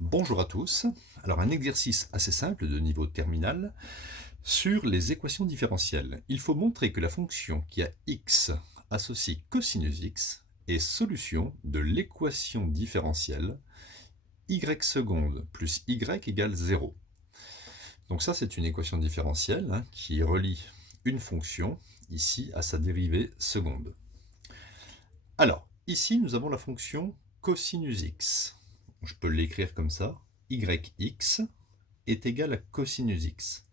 Bonjour à tous. Alors un exercice assez simple de niveau terminal sur les équations différentielles. Il faut montrer que la fonction qui a x associe cosinus x est solution de l'équation différentielle y seconde plus y égale 0. Donc ça c'est une équation différentielle qui relie une fonction ici à sa dérivée seconde. Alors ici nous avons la fonction cosinus x. Je peux l'écrire comme ça, yx est égal à cosinus x.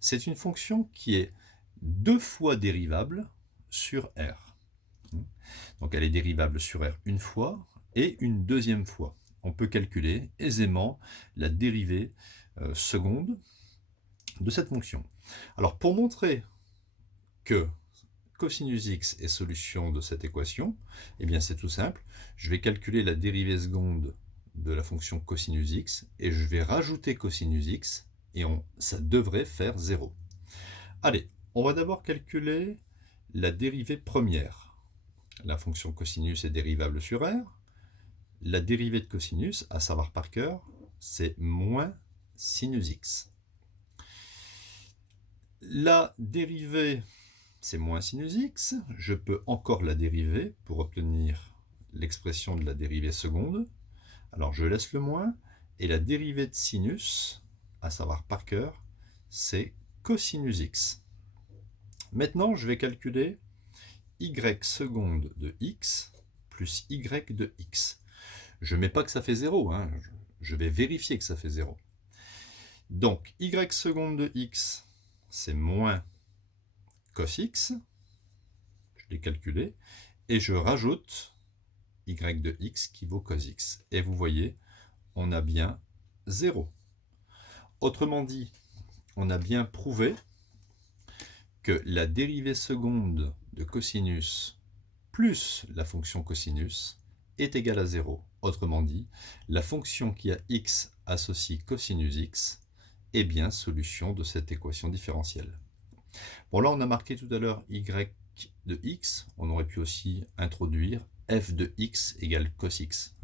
C'est une fonction qui est deux fois dérivable sur R. Donc elle est dérivable sur R une fois et une deuxième fois. On peut calculer aisément la dérivée seconde de cette fonction. Alors pour montrer que cosinus x est solution de cette équation, eh bien c'est tout simple. Je vais calculer la dérivée seconde de la fonction cosinus x et je vais rajouter cosinus x et ça devrait faire 0. Allez, on va d'abord calculer la dérivée première. La fonction cosinus est dérivable sur R. La dérivée de cosinus, à savoir par cœur, c'est moins sinus x. La dérivée, c'est moins sinus x. Je peux encore la dériver pour obtenir l'expression de la dérivée seconde. Alors je laisse le moins. Et la dérivée de sinus, à savoir par cœur, c'est cosinus x. Maintenant, je vais calculer y seconde de x plus y de x. Je ne mets pas que ça fait 0, je vais vérifier que ça fait 0. Donc, y seconde de x, c'est moins cos x. Je l'ai calculé. Et je rajoute y de x qui vaut cos x. Et vous voyez, on a bien 0. Autrement dit, on a bien prouvé que la dérivée seconde de cosinus plus la fonction cosinus est égale à 0. Autrement dit, la fonction qui a x associe cosinus x est bien solution de cette équation différentielle. Bon, là, on a marqué tout à l'heure y de x. On aurait pu aussi introduire f de x égale cos x.